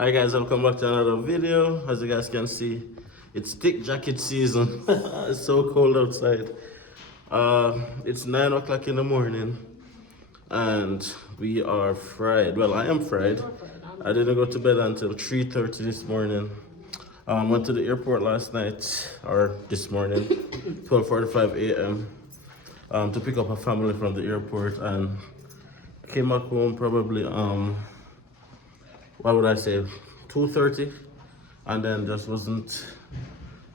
Hi guys, welcome back to another video. As you guys can see, it's thick jacket season. It's so cold outside. It's 9 o'clock in the morning and we are fried. Well, I am fried. I didn't go to bed until 3:30 this morning. Went to the airport last night, or this morning, 12:45 a.m. To pick up a family from the airport and came back home probably what would I say, 2:30, and then just wasn't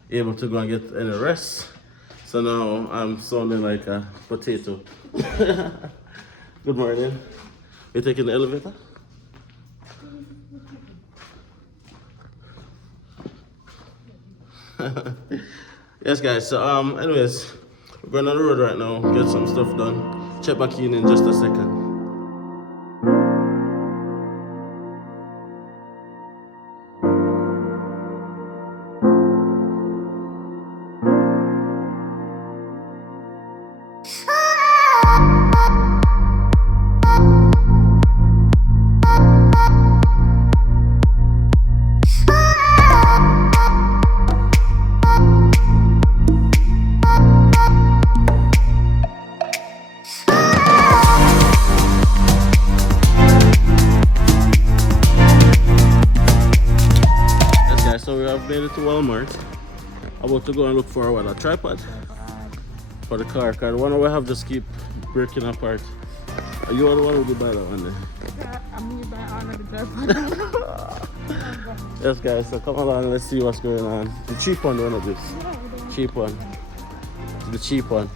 able to go and get any rest. So now I'm sounding like a potato. Good morning. You taking the elevator? Yes guys, so anyways, we're going on the road right now, get some stuff done. Check back in just a second. So we have made it to Walmart. About to go and look for a tripod for the car. Cause the one we have just keep breaking apart. You are the one who will buy that one then? Yeah, I'm gonna buy all of the tripod. Yes guys, so come along, let's see what's going on. The cheap one, one of this. Cheap one. The cheap one.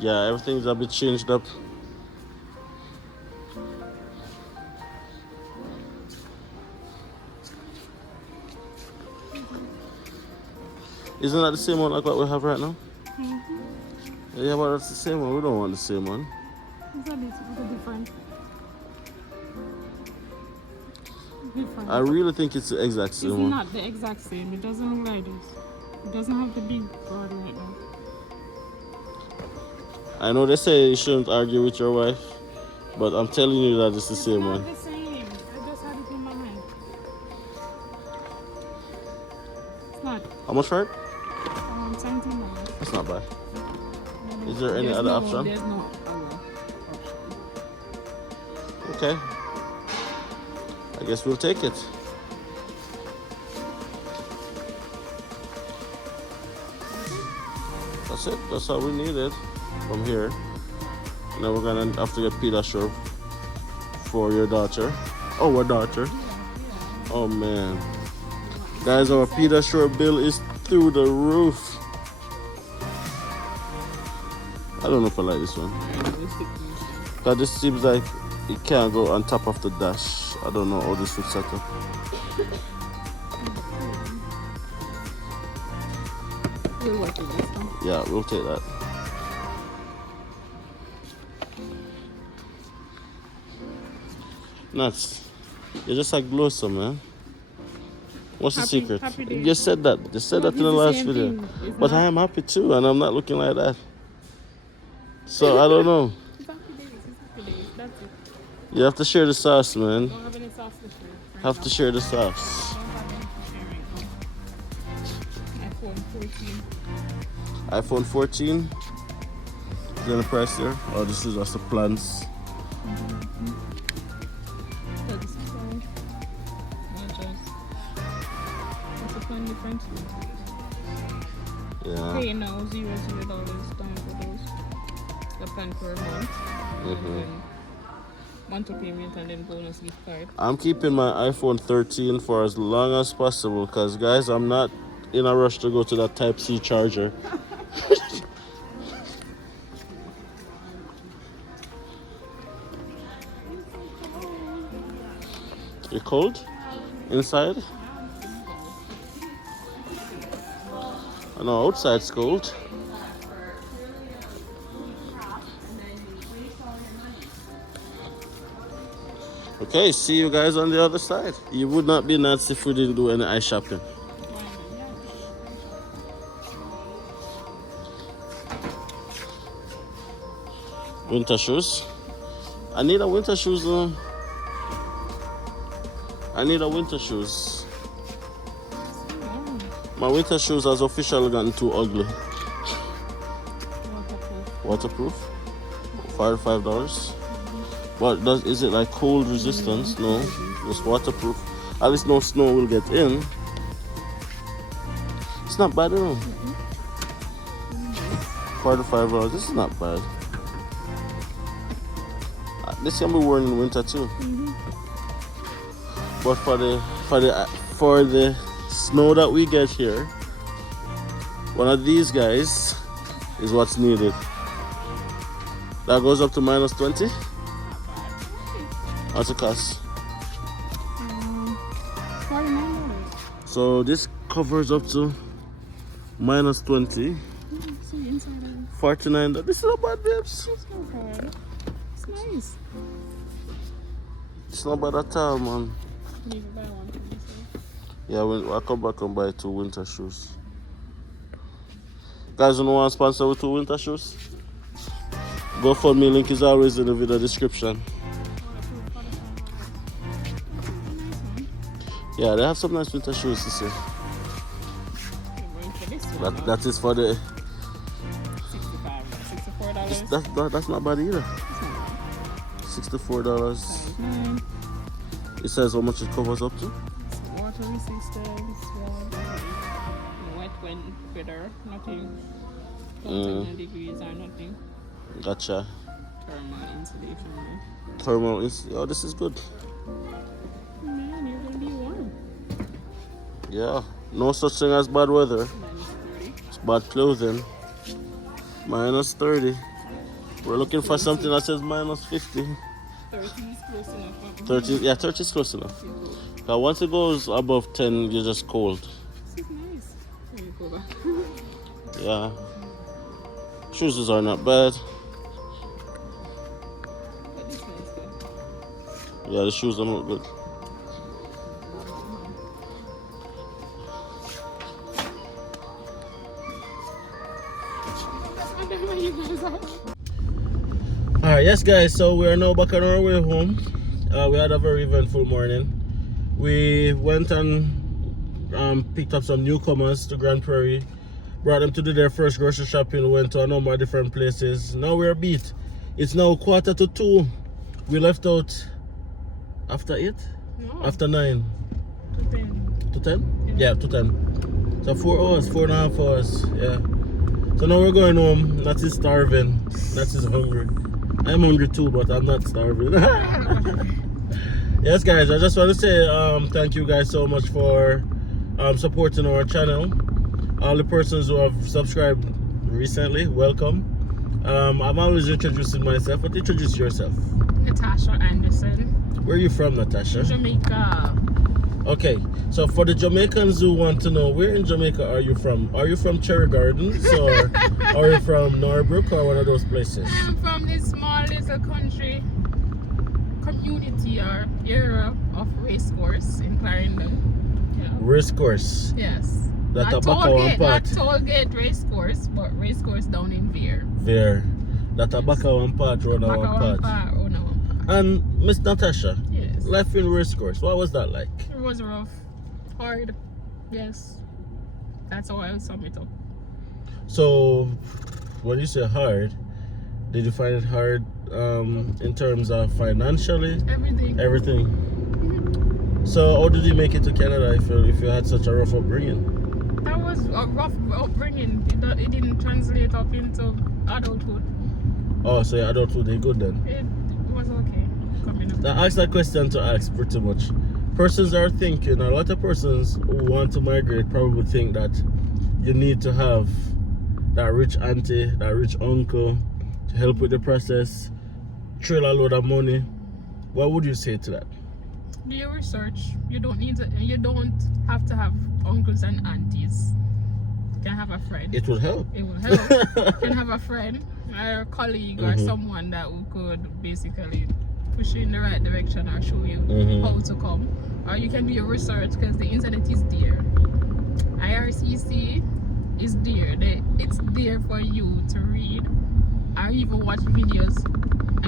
Yeah, everything's a bit changed up. Isn't that the same one like what we have right now? Yeah, but that's the same one. We don't want the same one. It's a little different. Different. I really think it's the exact same one. It's not the exact same. It doesn't look like this. It doesn't have the big body right now. I know they say you shouldn't argue with your wife, but I'm telling you that it's the same one. It's not the same. I just had it in my mind. It's not. How much for it? 79. That's not bad. Is there any other option? There's no other option. Okay. I guess we'll take it. That's it. That's all we needed from here. Now we're gonna have to get pedicure for your daughter. Oh, our daughter. Oh man. Guys, our pedicure bill is through the roof. I don't know if I like this one. Cause this seems like it can't go on top of the dash. I don't know how this would set up. We'll work with this one. Yeah, we'll take that. Nuts. You're just like Blossom, man. What's the secret? You just said that. You said that in the last video. But I am happy too, and I'm not looking like that. So I don't know. It's happy days. It's happy days. That's it. You have to share the sauce, man. Don't have any sauce to share. Right Have now. to share the sauce. Don't have any to share right now. iPhone iPhone 14. 14. Is there a price here? Oh, this is also plans. Yeah. Okay, now $0 down for those. The plan for a month. And then monthly payment and then bonus gift card. I'm keeping my iPhone 13 for as long as possible because, guys, I'm not in a rush to go to that Type-C charger. You cold? Inside? I know outside's cold. Okay, see you guys on the other side. You would not be nuts if we didn't do any eye shopping. Winter shoes. I need a winter shoes. I need a winter shoes. My winter shoes has officially gotten too ugly. Waterproof. $5. But is it like cold resistance? No, it's waterproof. At least no snow will get in. It's not bad at all. $45. This is not bad. This can be worn in winter too. But for the snow that we get here, one of these guys is what's needed. That goes up to -20. What's it cost? $49. So this covers up to -20. See inside of it. $49. This is not bad, babes. It's not bad. It's nice. It's not bad at all, man. You can buy one for myself. Yeah, I'll come back and buy 2 winter shoes. Guys, you know want to sponsor with 2 winter shoes? GoFundMe link is always in the video description. Yeah, they have some nice winter shoes this year. That is for the $64. That's not bad either. $64. It says how much it covers up to. Water resistance, wet weather, nothing. 10 degrees or nothing. Gotcha. Thermal insulation. Oh, this is good. Man, you're gonna be warm. Yeah, no such thing as bad weather. -30. It's bad clothing. -30. We're looking for something that says -50. 30 is close enough. 30, yeah, 30 is close enough. But once it goes above 10, you're just cold. This is nice. When you go back. Yeah. Shoes are not bad. But this nice though. Yeah, the shoes don't look good. Alright, yes guys, so we are now back on our way home. We had a very eventful morning. We went and picked up some newcomers to Grande Prairie, brought them to do their first grocery shopping, went to a number of different places. Now we're beat. It's now 1:45. We left out after 8? No. After 9? To 10. To 10? Yeah, to 10. So 4 hours, 4.5 hours, yeah. So now we're going home. Nat is starving. Nat is hungry. I'm hungry too, but I'm not starving. Yes guys, I just want to say thank you guys so much for supporting our channel. All the persons who have subscribed recently, welcome. I'm always introducing myself, but introduce yourself. Natasha Anderson. Where are you from, Natasha? Jamaica. Okay, so for the Jamaicans who want to know, where in Jamaica are you from? Are you from Cherry Gardens or are you from Norbrook or one of those places? I'm from this small little community or area of racecourse in Clarendon. Yeah. Racecourse. Yes. That Not part. Tollgate racecourse, but racecourse down in Veer. There. That tobacco one part, road one part. And Miss Natasha, yes. life in racecourse, what was that like? It was rough. Hard. Yes. That's how I'll sum it up. So, when you say hard, did you find it hard in terms of financially? Everything. Everything. So, how did you make it to Canada if you had such a rough upbringing? That was a rough upbringing. It didn't translate up into adulthood. Oh, so your adulthood is good then? It was okay. Coming up. Now, ask that question to ask pretty much. Persons are thinking, a lot of persons who want to migrate probably think that you need to have that rich auntie, that rich uncle to help with the process, trail a load of money. What would you say to that? Do your research. You don't have to have uncles and aunties. You can have a friend. It would help. It will help. You can have a friend or a colleague or someone that could basically push you in the right direction or show you how to come. Or you can do your research because the internet is there. IRCC is there. It's there for you to read or even watch videos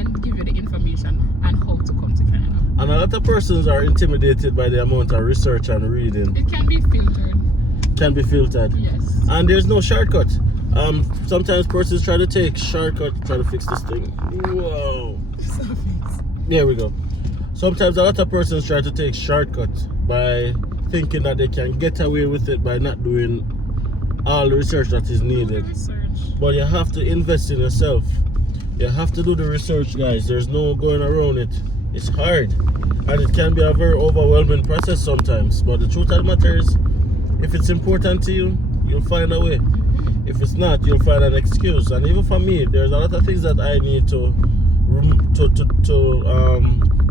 and give you the information on how to come to Canada. And a lot of persons are intimidated by the amount of research and reading. It can be filtered. Can be filtered. Yes. And there's no shortcut. Sometimes persons try to take shortcut, try to fix this thing. Whoa. There we go. Sometimes a lot of persons try to take shortcuts by thinking that they can get away with it by not doing all the research that is needed. But you have to invest in yourself. You have to do the research, guys. There's no going around it. It's hard. And it can be a very overwhelming process sometimes. But the truth of the matter is, if it's important to you, you'll find a way. If it's not, you'll find an excuse. And even for me, there's a lot of things that I need to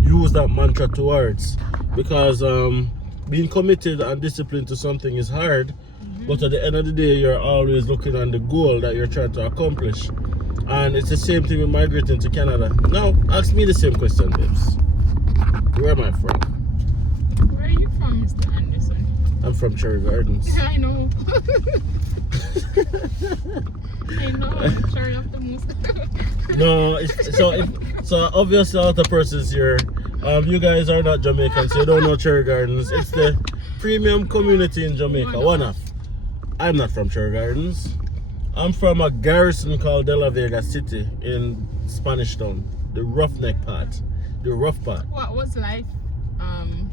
use that mantra towards, because being committed and disciplined to something is hard, but at the end of the day, you're always looking on the goal that you're trying to accomplish. And it's the same thing with migrating to Canada. Now, ask me the same question, babes. Where am I from? Where are you from, Mr. Anderson? I'm from Cherry Gardens. I know. I know. Cherry of the most. No, so obviously a lot of persons here. You guys are not Jamaicans, so you don't know Cherry Gardens. It's the premium community in Jamaica. One off. I'm not from Cherry Gardens. I'm from a garrison called De La Vega City in Spanish Town, the roughneck part, the rough part. What was life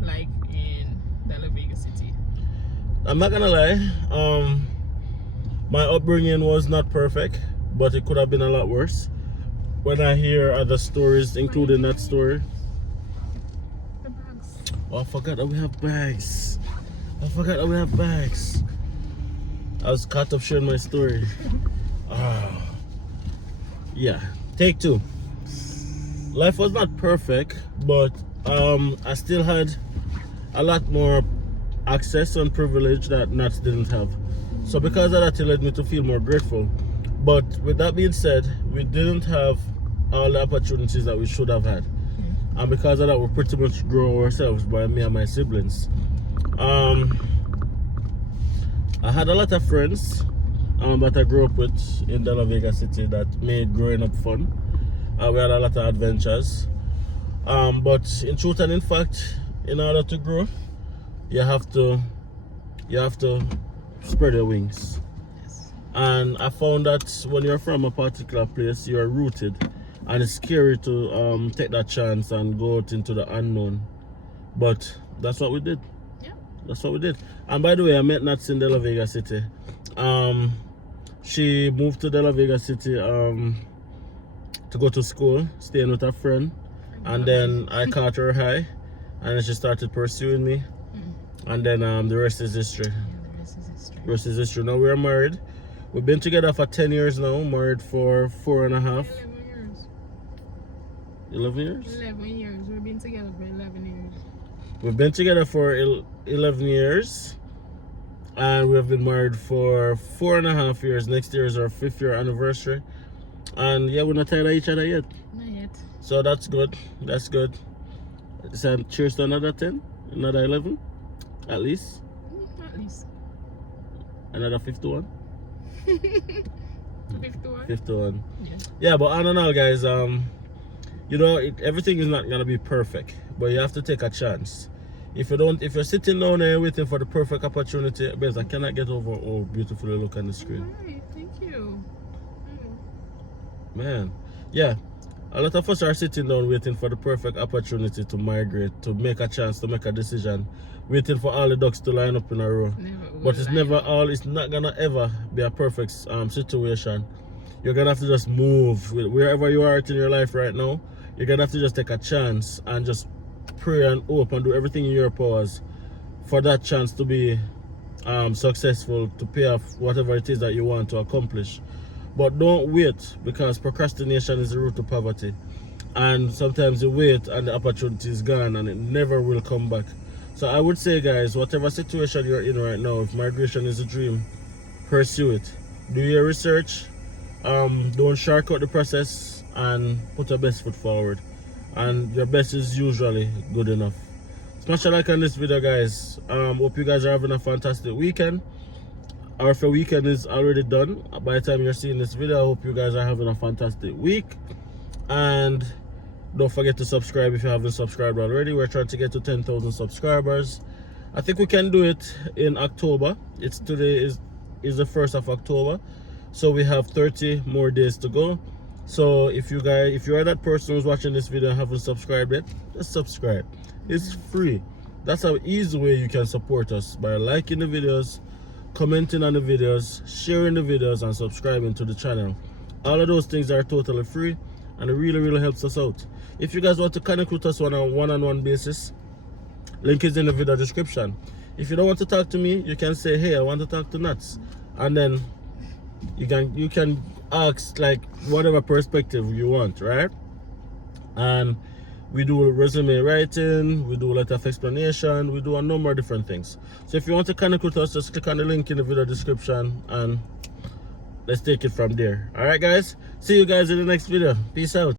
like in De La Vega City? I'm not gonna lie. My upbringing was not perfect, but it could have been a lot worse. When I hear other stories, including that story. The bags. Oh, I forgot that we have bags. I was caught up sharing my story. Yeah, take two. Life was not perfect, but I still had a lot more access and privilege that Nats didn't have. So because of that, it led me to feel more grateful. But with that being said, we didn't have all the opportunities that we should have had. And because of that, we pretty much grew ourselves by me and my siblings. I had a lot of friends that I grew up with in De La Vega City that made growing up fun. We had a lot of adventures. But in truth and in fact, in order to grow, you have to spread your wings. Yes. And I found that when you're from a particular place, you're rooted, and it's scary to take that chance and go out into the unknown. But that's what we did. Yeah. That's what we did. And by the way, I met Nats in De La Vega City. She moved to De La Vega City to go to school, staying with a friend. And then I caught her high, and then she started pursuing me. And then the rest is history. The rest is history. Now we're married. We've been together for 10 years now, married for 4.5. 11 years? 11 years. We've been together for 11 years. We've been together for 11 years. And we have been married for 4.5 years. Next year is our 5th year anniversary. And yeah, we're not tired of each other yet. Not yet. So that's good. That's good. So cheers to another 10, another 11, at least. At least. Another 51. 51. 51. Yeah. Yeah, but on and all, guys, you know, everything is not gonna be perfect, but you have to take a chance. If you're sitting down there waiting for the perfect opportunity, because I cannot get over how beautiful you look on the screen. Alright, thank you. Man, yeah, a lot of us are sitting down waiting for the perfect opportunity to migrate, to make a chance, to make a decision, waiting for all the ducks to line up in a row. But it's not gonna ever be a perfect situation. You're gonna have to just move wherever you are in your life right now. You're gonna have to just take a chance and just pray and hope and do everything in your powers for that chance to be successful, to pay off whatever it is that you want to accomplish. But don't wait, because procrastination is the root to poverty. And sometimes you wait and the opportunity is gone and it never will come back. So I would say, guys, whatever situation you're in right now, if migration is a dream, pursue it. Do your research, don't shortcut the process, and put your best foot forward. And your best is usually good enough. Smash a like on this video, guys. Hope you guys are having a fantastic weekend. Our weekend is already done. By the time you're seeing this video, I hope you guys are having a fantastic week. And Don't forget to subscribe if you haven't subscribed already. We're trying to get to 10,000 subscribers. I think we can do it in October. Today is the 1st of October, so we have 30 more days to go. So if you are that person who's watching this video and haven't subscribed yet, just subscribe. It's free. That's an easy way you can support us, by liking the videos, commenting on the videos, sharing the videos, and subscribing to the channel. All of those things are totally free, and it really helps us out. If you guys want to connect with us on a one-on-one basis, link is in the video description. If you don't want to talk to me, you can say, hey, I want to talk to Nuts, and then you can ask like whatever perspective you want, right? And we do resume writing, we do a lot of explanation, we do a number of different things. So if you want to connect with us, just click on the link in the video description and let's take it from there. All right, guys, see you guys in the next video. Peace out.